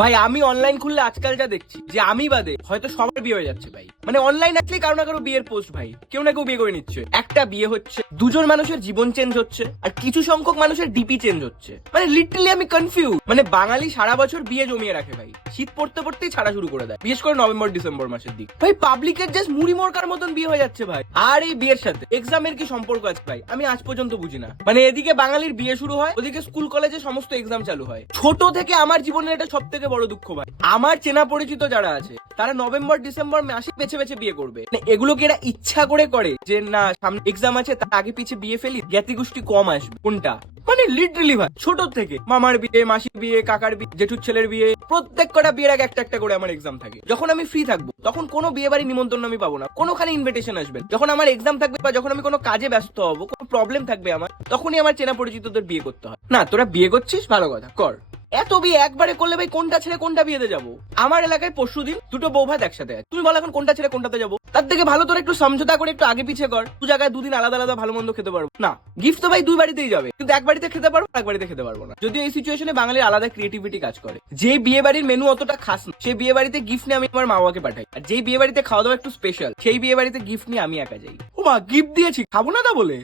ভাই আমি অনলাইন খুললে আজকাল যা দেখছি যে আমি বাদে হয়তো সবার বিয়ে হয়ে যাচ্ছে ভাই। মানে অনলাইন আসলে কারো না কারো বিয়ের পোস্ট ভাই, কেউ না কেউ বিয়ে করে নিচ্ছে। একটা বিয়ে হচ্ছে, দুজন মানুষের জীবন চেঞ্জ হচ্ছে, আর কিছু সংখ্যক মানুষের ডিপি চেঞ্জ হচ্ছে। মানে লিটারালি আমি কনফিউজ। মানে বাঙালি সারা বছর বিয়ে জমিয়ে রাখে ভাই, শীত পড়তে পড়তেই ছাড়া শুরু করে দেয়, বিশেষ করে নভেম্বর ডিসেম্বর মাসের দিক। ভাই পাবলিকের জাস্ট মুড়ি মোড়কার মতন বিয়ে হয়ে যাচ্ছে ভাই। আর এই বিয়ের সাথে এক্সামের কি সম্পর্ক আছে ভাই, আমি আজ পর্যন্ত বুঝি না। মানে এদিকে বাঙালির বিয়ে শুরু হয়, ওদিকে স্কুল কলেজে সমস্ত এক্সাম চালু হয়। ছোট থেকে আমার জীবনের এটা সব থেকে বড় দুঃখ ভাই। আমার চেনা পরিচিত যারা আছে তারা নভেম্বর ডিসেম্বর মাসে বেছে বেছে বিয়ে করবে। মানে এগুলো কি এরা ইচ্ছা করে করে যে না সামনে এক্সাম আছে তার আগে পিছে বিয়ে ফেলি, জ্ঞাতি গোষ্ঠী কম আসবে কোনটা? মানে লিটারালি ভাই ছোট থেকে মামার বিয়ে, মাসির বিয়ে, কাকার বিয়ে, জেঠুর ছেলের বিয়ে, প্রত্যেক কটা বিয়ের আগে একটা একটা করে আমার এক্সাম থাকে। যখন আমি ফ্রি থাকবো তখন কোনো বিয়ে বাড়ি নিমন্ত্রণ আমি পাবো না, কোনোখানে ইনভিটেশন আসবে না। যখন আমার এক্সাম থাকবে বা যখন আমি কোনো কাজে ব্যস্ত হবো, কোনো প্রবলেম থাকবে আমার, তখনই আমার চেনা পরিচিতদের বিয়ে করতে হয়। না তোরা বিয়ে করছিস ভালো কথা কর, এত বিয়ে একবারে করলে ভাই কোনটা ছেড়ে কোনটা বিয়েতে যাবো? আমার এলাকায় পরশুদিন দুটো বউ ভাত একসাথে আছে, তুমি বলো এখন কোনটা ছেড়ে কোনটাতে যাবো? তার থেকে ভালো তোর একটু সমঝোতা করে একটু আগে পিছিয়ে কর, দু জায়গায় দুদিন আলাদা আলাদা ভালো মন্দ খেতে পারবো না। গিফট তো ভাই দুই বাড়িতেই যাবে, কিন্তু এক বাড়িতে খেতে পারবো, এক বাড়িতে খেতে পারবো না। যদিও এই সিচুয়েশনে বাঙালির আলাদা ক্রিয়েটিভিটি কাজ করে। যে বিয়ে বাড়ির মেনু অতটা খাস না, সেই বিয়ে বাড়িতে গিফট নিয়ে আমি আমার মা বাবাকে পাঠাই। আর যেই বিয়ে বাড়িতে খাওয়া দাওয়া একটু স্পেশাল, সেই বিয়ে বাড়িতে গিফট নিয়ে আমি একা যাই। ও মা, গিফট দিয়েছি খাবো না তা বলে।